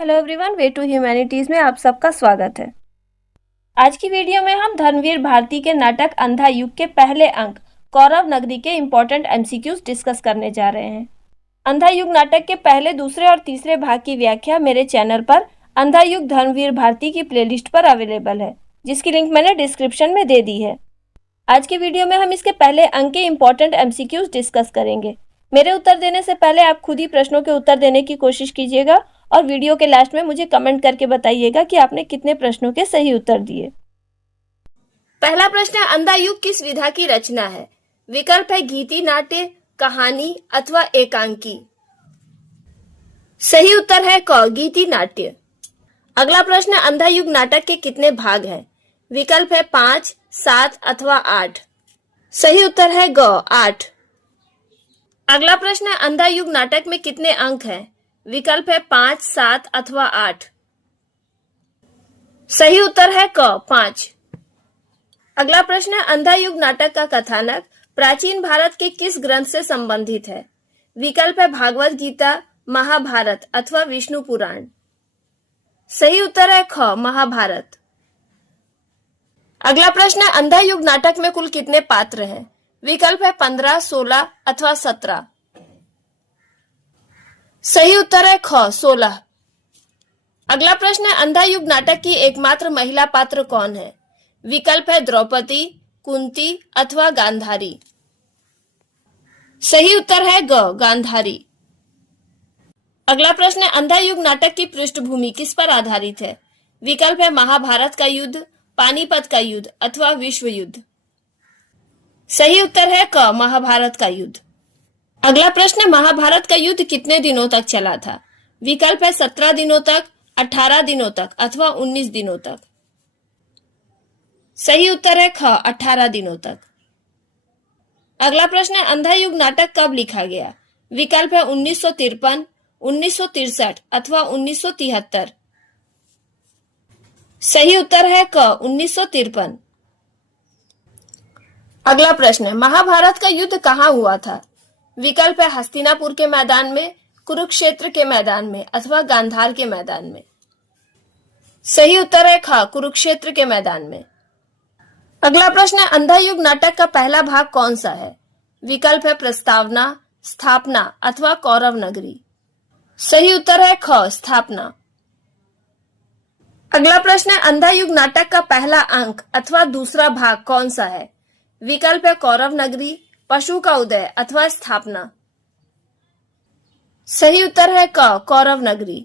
Hello everyone, way to humanities में आप सबका स्वागत है। आज की वीडियो में हम धर्मवीर भारती के नाटक अंधा युग के पहले अंक कौरव नगरी के इम्पोर्टेंट एमसीक्यूज डिस्कस करने जा रहे हैं। अंधा युग नाटक के पहले, दूसरे और तीसरे भाग की व्याख्या मेरे चैनल पर अंधा युग धर्मवीर भारती की प्लेलिस्ट पर अवेलेबल है, जिसकी लिंक मैंने डिस्क्रिप्शन में दे दी है। आज की वीडियो में हम इसके पहले अंक के इम्पोर्टेंट एमसीक्यूज डिस्कस करेंगे। मेरे उत्तर देने से पहले आप खुद ही प्रश्नों के उत्तर देने की कोशिश कीजिएगा और वीडियो के लास्ट में मुझे कमेंट करके बताइएगा कि आपने कितने प्रश्नों के सही उत्तर दिए। पहला प्रश्न है, अंधा युग किस विधा की रचना है? विकल्प है गीति नाट्य, कहानी अथवा एकांकी। सही उत्तर है क, गीति नाट्य। अगला प्रश्न है, अंधा युग नाटक के कितने भाग हैं? विकल्प है 5, 7 अथवा 8। सही उत्तर है ग, 8। अगला प्रश्न है, अंधा युग नाटक में कितने अंक हैं? विकल्प है 5, 7 अथवा 8। सही उत्तर है क, 5। अगला प्रश्न है, अंधा युग नाटक का कथानक प्राचीन भारत के किस ग्रंथ से संबंधित है? विकल्प है भागवत गीता, महाभारत अथवा विष्णु पुराण। सही उत्तर है ख, महाभारत। अगला प्रश्न है, अंधा युग नाटक में कुल कितने पात्र हैं? विकल्प है 15, 16 अथवा 17। सही उत्तर है ख, 16। अगला प्रश्न है, अंधा युग नाटक की एकमात्र महिला पात्र कौन है? विकल्प है द्रौपदी, कुंती अथवा गांधारी। सही उत्तर है ग, गांधारी। अगला प्रश्न है, अंधा युग नाटक की पृष्ठभूमि किस पर आधारित है? विकल्प है महाभारत का युद्ध, पानीपत का युद्ध अथवा विश्व युद्ध। सही उत्तर है क, महाभारत का युद्ध। अगला प्रश्न है, महाभारत का युद्ध कितने दिनों तक चला था? विकल्प है 17 दिनों तक, 18 दिनों तक अथवा 19 दिनों तक। सही उत्तर है ख, 18 दिनों तक। अगला प्रश्न है, अंधा युग नाटक कब लिखा गया? विकल्प है 1953, 1963 अथवा 1973। सही उत्तर है क, 1953। अगला प्रश्न है, महाभारत का युद्ध कहाँ हुआ था? विकल्प है हस्तिनापुर के मैदान में, कुरुक्षेत्र के मैदान में अथवा गांधार के मैदान में। सही उत्तर है ख, कुरुक्षेत्र के मैदान में। अगला प्रश्न है, अंधा युग नाटक का पहला भाग कौन सा है? विकल्प है प्रस्तावना, स्थापना अथवा कौरव नगरी। सही उत्तर है ख, स्थापना। अगला प्रश्न है, अंधा युग नाटक का पहला अंक अथवा दूसरा भाग कौन सा है? विकल्प है कौरव नगरी, पशु का उदय अथवा स्थापना। सही उत्तर है क, कौरव नगरी।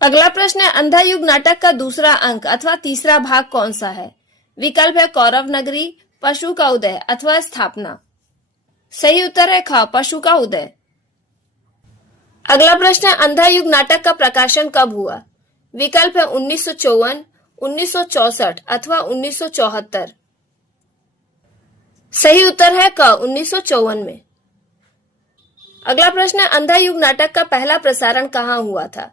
अगला प्रश्न है, अंधा युग नाटक का दूसरा अंक अथवा तीसरा भाग कौन सा है? विकल्प है कौरव नगरी, पशु का उदय अथवा स्थापना। सही उत्तर है ख, पशु का उदय। अगला प्रश्न है, अंधा युग नाटक का प्रकाशन कब हुआ? विकल्प है 1954, 1964 अथवा 1974। सही उत्तर है क, 1954 में। अगला प्रश्न है, अंधा युग नाटक का पहला प्रसारण कहाँ हुआ था?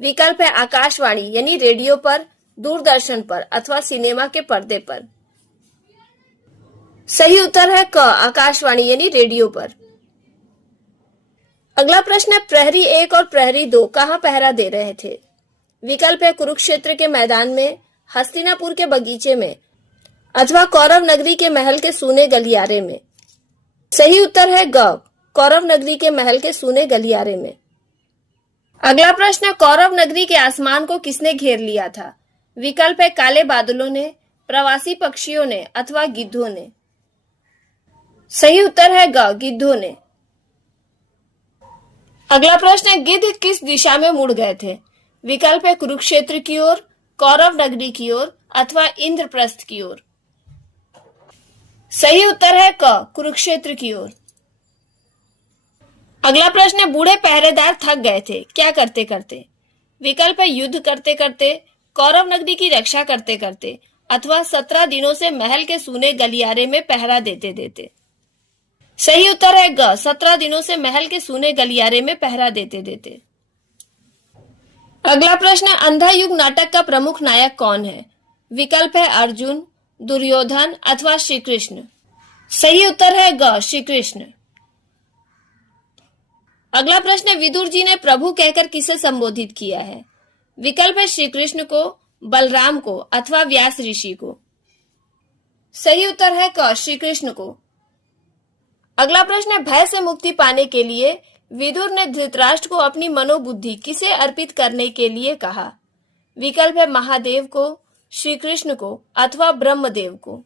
विकल्प है आकाशवाणी यानी रेडियो पर, दूरदर्शन पर अथवा सिनेमा के पर्दे पर। सही उत्तर है क, आकाशवाणी यानी रेडियो पर। अगला प्रश्न है, प्रहरी 1 और प्रहरी 2 कहाँ पहरा दे रहे थे? विकल्प है कुरुक्षेत्र के मैदान में, हस्तिनापुर के बगीचे में अथवा कौरव नगरी के महल के सूने गलियारे में। सही उत्तर है ग, कौरव नगरी के महल के सूने गलियारे में। अगला प्रश्न है, कौरव नगरी के आसमान को किसने घेर लिया था? विकल्प है काले बादलों ने, प्रवासी पक्षियों ने अथवा गिद्धों ने। सही उत्तर है ग, गिद्धों ने। अगला प्रश्न है, गिद्ध किस दिशा में मुड़ गए थे? विकल्प है कुरुक्षेत्र की ओर, कौरव नगरी की ओर अथवा इंद्रप्रस्थ की ओर। सही उत्तर है क, कुरुक्षेत्र की ओर। अगला प्रश्न है, बूढ़े पहरेदार थक गए थे, क्या करते करते? विकल्प है युद्ध करते करते, कौरव नगरी की रक्षा करते करते अथवा 17 दिनों से महल के सूने गलियारे में पहरा देते देते। सही उत्तर है ग, 17 दिनों से महल के सूने गलियारे में पहरा देते देते। अगला प्रश्न है, अंधा युग नाटक का प्रमुख नायक कौन है? विकल्प है अर्जुन, दुर्योधन अथवा श्री कृष्ण। सही उत्तर है ग, श्री कृष्ण। अगला प्रश्न है, विदुर जी ने प्रभु कहकर किसे संबोधित किया है? विकल्प है श्री कृष्ण को, बलराम को अथवा व्यास ऋषि को। सही उत्तर है क, श्री कृष्ण को। अगला प्रश्न है, भय से मुक्ति पाने के लिए विदुर ने धृतराष्ट्र को अपनी मनोबुद्धि किसे अर्पित करने के लिए कहा? विकल्प है महादेव को, श्री कृष्ण को अथवा ब्रह्मदेव को।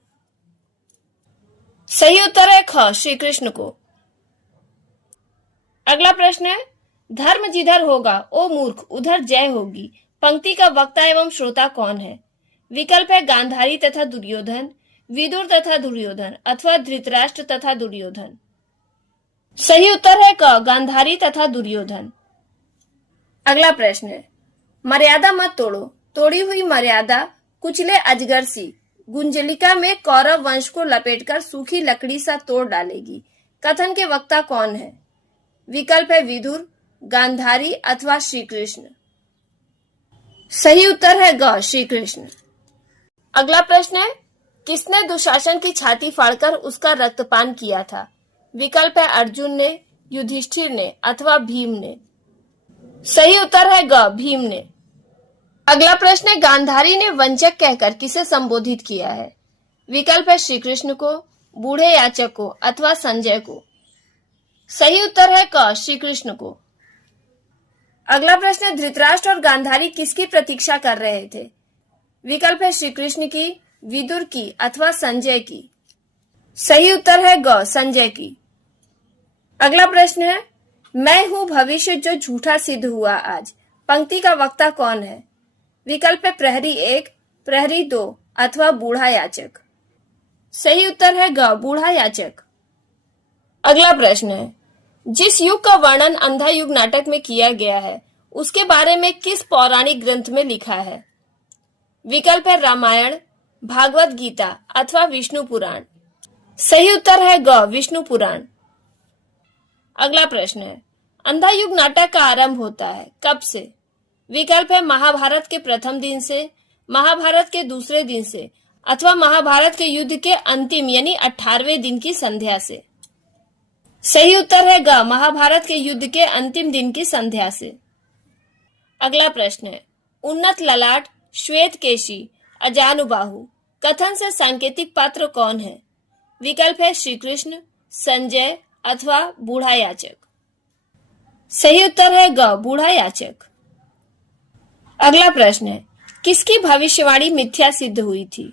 सही उत्तर है ख, श्री कृष्ण को। अगला प्रश्न है, धर्म जिधर होगा ओ मूर्ख उधर जय होगी पंक्ति का वक्ता एवं श्रोता कौन है? विकल्प है गांधारी तथा दुर्योधन, विदुर तथा दुर्योधन अथवा धृतराष्ट्र तथा दुर्योधन। सही उत्तर है क, गांधारी तथा दुर्योधन। अगला प्रश्न है, मर्यादा मत तोड़ो, तोड़ी हुई मर्यादा कुचले अजगर सी गुंजलिका में कौरव वंश को लपेटकर सूखी लकड़ी सा तोड़ डालेगी। कथन के वक्ता कौन है? विकल्प है विदुर, गांधारी अथवा श्री कृष्ण। सही उत्तर है ग, श्री कृष्ण। अगला प्रश्न है, किसने दुशासन की छाती फाड़कर उसका रक्तपान किया था? विकल्प है अर्जुन ने, युधिष्ठिर ने अथवा भीम ने। सही उत्तर है ग, भीम ने। अगला प्रश्न है, गांधारी ने वंचक कहकर किसे संबोधित किया है? विकल्प है श्री कृष्ण को, बूढ़े याचक को अथवा संजय को। सही उत्तर है क, श्री कृष्ण को। अगला प्रश्न है, धृतराष्ट्र और गांधारी किसकी प्रतीक्षा कर रहे थे? विकल्प है श्री कृष्ण की, विदुर की अथवा संजय की। सही उत्तर है ग, संजय की। अगला प्रश्न है, मैं हूं भविष्य जो झूठा सिद्ध हुआ आज पंक्ति का वक्ता कौन है? विकल्प है प्रहरी 1, प्रहरी 2 अथवा बूढ़ा याचक। सही उत्तर है ग, बूढ़ा याचक। अगला प्रश्न है, जिस युग का वर्णन अंधा युग नाटक में किया गया है उसके बारे में किस पौराणिक ग्रंथ में लिखा है? विकल्प है रामायण, भागवत गीता अथवा विष्णु पुराण। सही उत्तर है ग, विष्णु पुराण। अगला प्रश्न है, अंधा युग नाटक का आरंभ होता है कब से? विकल्प है महाभारत के प्रथम दिन से, महाभारत के दूसरे दिन से अथवा महाभारत के युद्ध के अंतिम यानी 18वें दिन की संध्या से। सही उत्तर है ग, महाभारत के युद्ध के अंतिम दिन की संध्या से। अगला प्रश्न है, उन्नत ललाट, श्वेत केशी, अजानुबाहु कथन से सांकेतिक पात्र कौन है? विकल्प है श्री कृष्ण, संजय अथवा बूढ़ा याचक। सही उत्तर है ग, बूढ़ा याचक। अगला प्रश्न है, किसकी भविष्यवाणी मिथ्या सिद्ध हुई थी?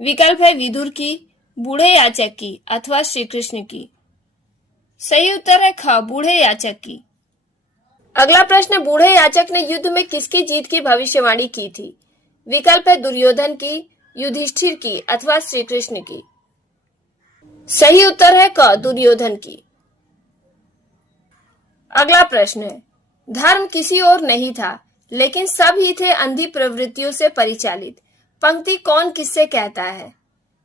विकल्प है विदुर की, बूढ़े याचक की अथवा श्री कृष्ण की। सही उत्तर है ख, बूढ़े याचक की। अगला प्रश्न, बूढ़े याचक ने युद्ध में किसकी जीत की भविष्यवाणी की थी? विकल्प है दुर्योधन की, युधिष्ठिर की अथवा श्री कृष्ण की। सही उत्तर है क, दुर्योधन की। अगला प्रश्न है, धर्म किसी और नहीं था लेकिन सब ही थे अंधी प्रवृत्तियों से परिचालित पंक्ति कौन किससे कहता है?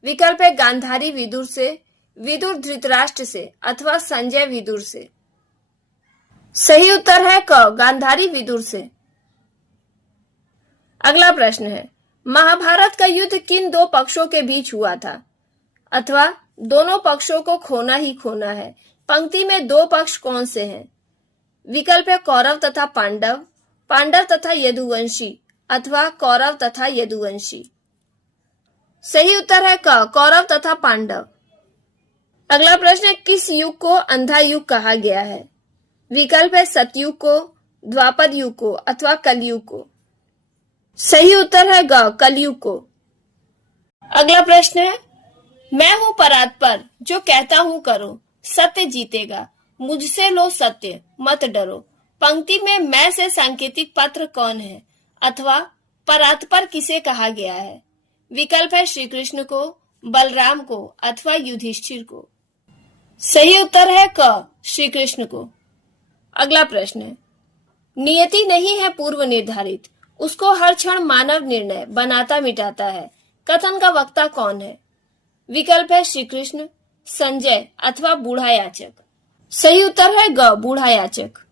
विकल्प है गांधारी विदुर से, विदुर धृतराष्ट्र से अथवा संजय विदुर से। सही उत्तर है क, गांधारी विदुर से। अगला प्रश्न है, महाभारत का युद्ध किन दो पक्षों के बीच हुआ था? अथवा दोनों पक्षों को खोना ही खोना है पंक्ति में दो पक्ष कौन से हैं? विकल्प है कौरव तथा पांडव, पांडव तथा यदुवंशी अथवा कौरव तथा यदुवंशी। सही उत्तर है क, कौरव तथा पांडव। अगला प्रश्न है, किस युग को अंधा युग कहा गया है? विकल्प है सतयुग को, द्वापर युग को अथवा कलयुग को। सही उत्तर है ग, कलयुग को। अगला प्रश्न है, मैं हूं परात्पर जो कहता हूं करो, सत्य जीतेगा, मुझसे लो सत्य मत डरो पंक्ति में मैं से सांकेतिक पात्र कौन है? अथवा परात्पर किसे कहा गया है? विकल्प है श्री कृष्ण को, बलराम को अथवा युधिष्ठिर को। सही उत्तर है क, श्री कृष्ण को। अगला प्रश्न है, नियति नहीं है पूर्व निर्धारित, उसको हर क्षण मानव निर्णय बनाता मिटाता है कथन का वक्ता कौन है? विकल्प है श्री कृष्ण, संजय अथवा बूढ़ा याचक। सही उत्तर है ग, बूढ़ा याचक।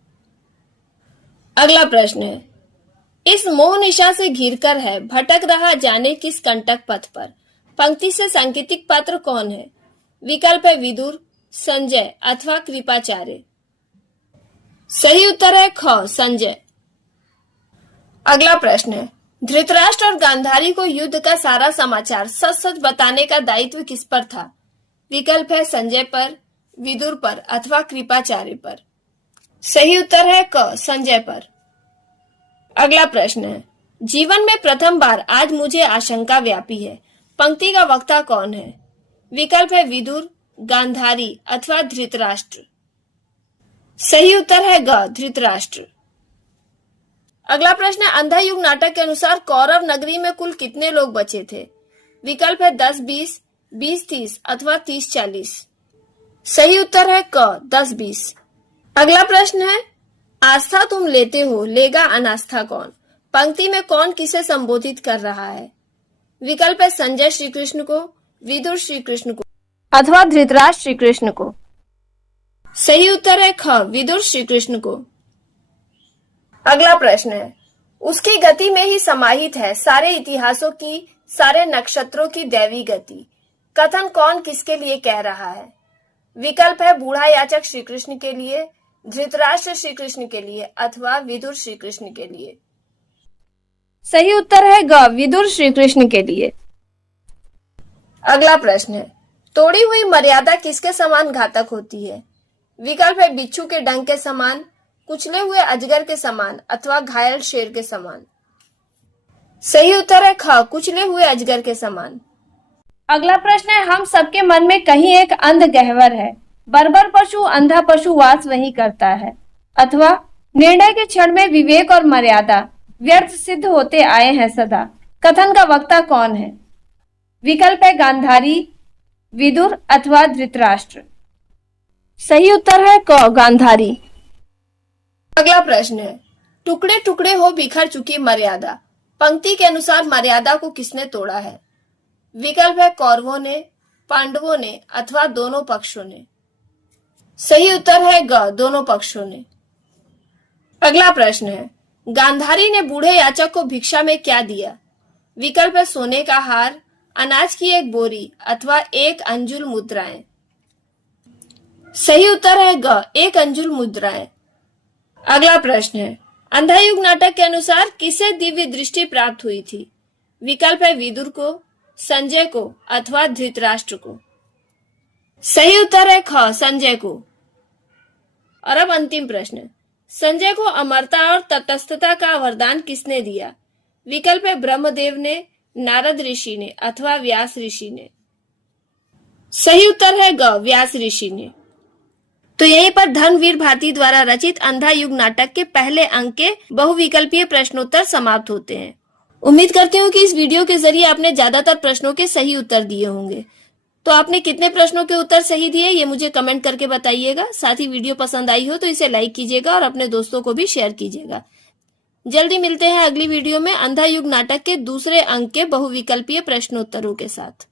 अगला प्रश्न है, इस मोह निशा से घिरकर है भटक रहा जाने किस कंटक पथ पर पंक्ति से सांकेतिक पात्र कौन है? विकल्प है विदुर, संजय अथवा कृपाचार्य। सही उत्तर है ख संजय। अगला प्रश्न है, धृतराष्ट्र और गांधारी को युद्ध का सारा समाचार सच सच बताने का दायित्व किस पर था? विकल्प है संजय पर, विदुर पर अथवा कृपाचार्य पर। सही उत्तर है क संजय पर। अगला प्रश्न है, जीवन में प्रथम बार आज मुझे आशंका व्यापी है, पंक्ति का वक्ता कौन है? विकल्प है विदुर, गांधारी अथवा धृतराष्ट्र। सही उत्तर है ग धृतराष्ट्र। अगला प्रश्न है, अंधा युग नाटक के अनुसार कौरव नगरी में कुल कितने लोग बचे थे? विकल्प है 10-20, 20-30 अथवा 30-40। सही उत्तर है क 10-20। अगला प्रश्न है, आस्था तुम लेते हो, लेगा अनास्था कौन? पंक्ति में कौन किसे संबोधित कर रहा है? विकल्प है संजय श्री कृष्ण को, विदुर श्री कृष्ण को अथवा धृतराष्ट्र श्री कृष्ण को। सही उत्तर है ख विदुर श्री कृष्ण को। अगला प्रश्न है, उसकी गति में ही समाहित है सारे इतिहासों की, सारे नक्षत्रों की दैवी गति। कथन कौन किसके लिए कह रहा है? विकल्प है बूढ़ा याचक श्री कृष्ण के लिए, धृतराष्ट्र श्री कृष्ण के लिए अथवा विदुर श्री कृष्ण के लिए। सही उत्तर है ग विदुर श्री कृष्ण के लिए। अगला प्रश्न है, तोड़ी हुई मर्यादा किसके समान घातक होती है? विकल्प है बिच्छू के डंक के समान, कुचले हुए अजगर के समान अथवा घायल शेर के समान। सही उत्तर है ख कुचले हुए अजगर के समान। अगला प्रश्न है, हम सबके मन में कहीं एक अंध गहवर है, बर्बर पशु अंधा पशु वास वही करता है अथवा निर्णय के क्षण में विवेक और मर्यादा व्यर्थ सिद्ध होते आए हैं सदा। कथन का वक्ता कौन है? विकल्प है गांधारी, विदुर अथवा धृतराष्ट्र। सही उत्तर है क गांधारी। अगला प्रश्न है, टुकड़े टुकड़े हो बिखर चुकी मर्यादा, पंक्ति के अनुसार मर्यादा को किसने तोड़ा है? विकल्प है कौरवों ने, पांडवों ने अथवा दोनों पक्षों ने। सही उत्तर है ग दोनों पक्षों ने। अगला प्रश्न है, गांधारी ने बूढ़े याचक को भिक्षा में क्या दिया? विकल्प है सोने का हार, अनाज की एक बोरी अथवा एक अंजुल मुद्राएं। सही उत्तर है ग एक अंजुल मुद्राएं। अगला प्रश्न है, अंधा युग नाटक के अनुसार किसे दिव्य दृष्टि प्राप्त हुई थी? विकल्प है विदुर को, संजय को अथवा धृतराष्ट्र को। सही उत्तर है ख संजय को। और अब अंतिम प्रश्न, संजय को अमरता और तटस्थता का वरदान किसने दिया? विकल्प है ब्रह्मदेव ने, नारद ऋषि ने अथवा व्यास ऋषि ने। सही उत्तर है ग व्यास ऋषि ने। तो यहीं पर धर्मवीर भारती द्वारा रचित अंधा युग नाटक के पहले अंक के बहुविकल्पीय प्रश्नोत्तर समाप्त होते हैं। उम्मीद करते हूँ कि इस वीडियो के जरिए आपने ज्यादातर प्रश्नों के सही उत्तर दिए होंगे। तो आपने कितने प्रश्नों के उत्तर सही दिए ये मुझे कमेंट करके बताइएगा। साथ ही वीडियो पसंद आई हो तो इसे लाइक कीजिएगा और अपने दोस्तों को भी शेयर कीजिएगा। जल्दी मिलते हैं अगली वीडियो में अंधा युग नाटक के दूसरे अंक के बहुविकल्पीय प्रश्नोत्तरों के साथ।